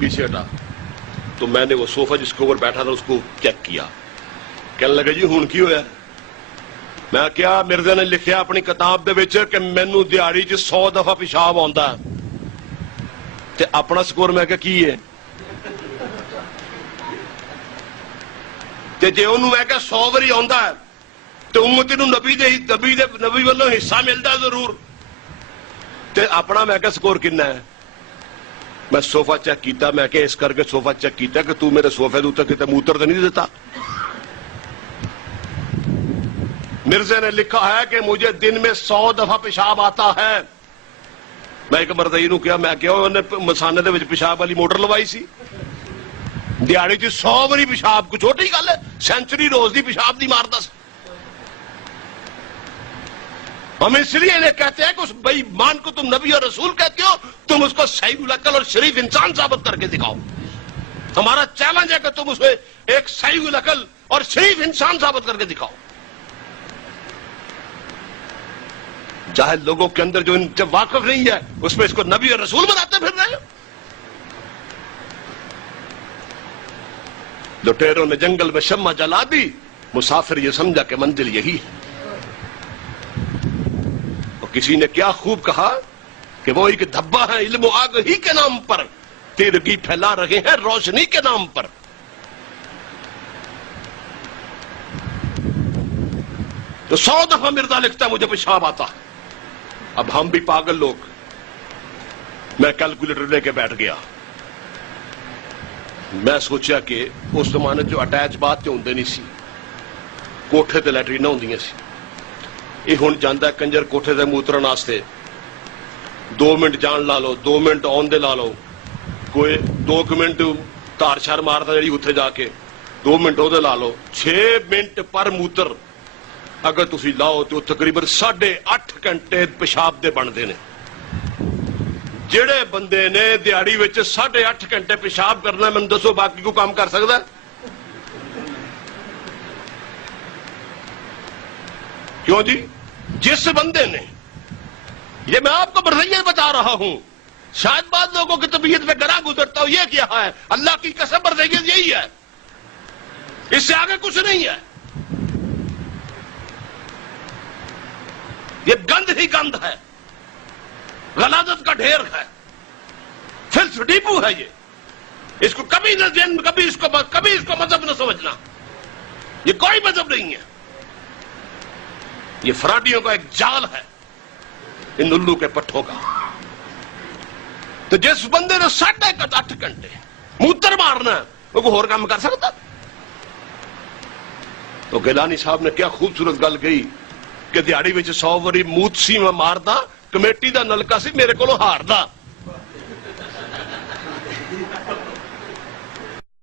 پیچھے ہٹا. تو میں نے وہ صوفہ جس کے اوپر بیٹھا تھا اس کو چیک کیا. کہنے لگا جی ہن کی ہویا؟ میں کیا مرزا نے لکھیا اپنی کتاب دے وچ کہ مینوں دیہاڑی چ 100 دفعہ پیشاب آندا تے اپنا سکور میں کہ کی ہے تے جے انہوں میں کہ 100 واری آندا ہے تے امت نوں نبی والوں حصہ ملدا ضرور تے اپنا میں کہ سکور کنا ہے. میں صوفہ چیک کیتا. میں کہ اس کر کے صوفہ چیک کیتا کہ تو میرے صوفے دے اوتے کتے موتر تے نہیں دیتا. مرزا نے لکھا ہے کہ مجھے دن میں 100 دفعہ پیشاب آتا ہے. میں ایک مردئی نو کیا میں کہ انہیں مسانے دے وچ پیشاب والی موٹر لوائی سی. دیہاڑی چ 100 واری پیشاب کو چھوٹی گل ہے. سینچری روز دی پیشاب دی ماردا سی. ہم اس لیے انہیں کہتے ہیں کہ اس بے ایمان کو تم نبی اور رسول کہتے ہو, تم اس کو صحیح العقل اور شریف انسان ثابت کر کے دکھاؤ. ہمارا چیلنج ہے کہ تم اسے ایک صحیح العقل اور شریف انسان ثابت کر کے دکھاؤ. جاہل لوگوں کے اندر جو ان سے واقف نہیں ہے اس میں اس کو نبی اور رسول بناتے پھر رہے. لٹیروں نے جنگل میں شمع جلا دی, مسافر یہ سمجھا کہ منزل یہی ہے. اور کسی نے کیا خوب کہا کہ وہ ایک دھبا ہے علم و آگہی کے نام پر, تیرگی پھیلا رہے ہیں روشنی کے نام پر. تو 100 دفعہ مرزا لکھتا ہے مجھے پیشاب آتا ہے. اب ہم بھی پاگل لوگ. میں کیلکولیٹر لے کے بیٹھ گیا. میں سوچا کہ اس زمانے جو اٹیچ بات تے ہوندے نہیں سی, کوٹھے تے لیٹریناں ہوندیاں سی. یہ ہن جاندا ہے کنجر کوٹھے تے موترن واسطے 2 منٹ جان لا لو, 2 منٹ آن دے لا لو, کوئی 2 منٹ تار شار ماردا جڑی اتنے جا کے 2 منٹ وہ لا لو. 6 منٹ پر موتر اگر تسی لاؤ تو تقریباً 8.5 گھنٹے پیشاب دے بنتے ہیں. جڑے بندے نے دیہڑی وچ 8.5 گھنٹے پیشاب کرنا, میں دسو باقی کو کام کر سکتا ہے؟ کیوں جی؟ جس بندے نے, یہ میں آپ کو برسیے بتا رہا ہوں, شاید بعض لوگوں کی طبیعت پہ گرا گزرتا ہو, یہ کیا ہے اللہ کی قسم برسیے یہی ہے, اس سے آگے کچھ نہیں ہے. یہ گند ہی گند ہے, غلاظت کا ڈھیر ہے, فلس ڈیپو ہے. یہ اس کو کبھی نہ کبھی اس کو مذہب نہ سمجھنا. یہ کوئی مذہب نہیں ہے, یہ فراڈیوں کا ایک جال ہے, ان الو کے پٹھوں کا. تو جس بندے نے 8.5 گھنٹے موتر مارنا وہ کوئی اور کام کر سکتا؟ تو گیلانی صاحب نے کیا خوبصورت گل کہی کہ دیہڑی وچ 100 واری موت سی میں ماردا, کمیٹی دا نلکا سی میرے کولوں ہاردا.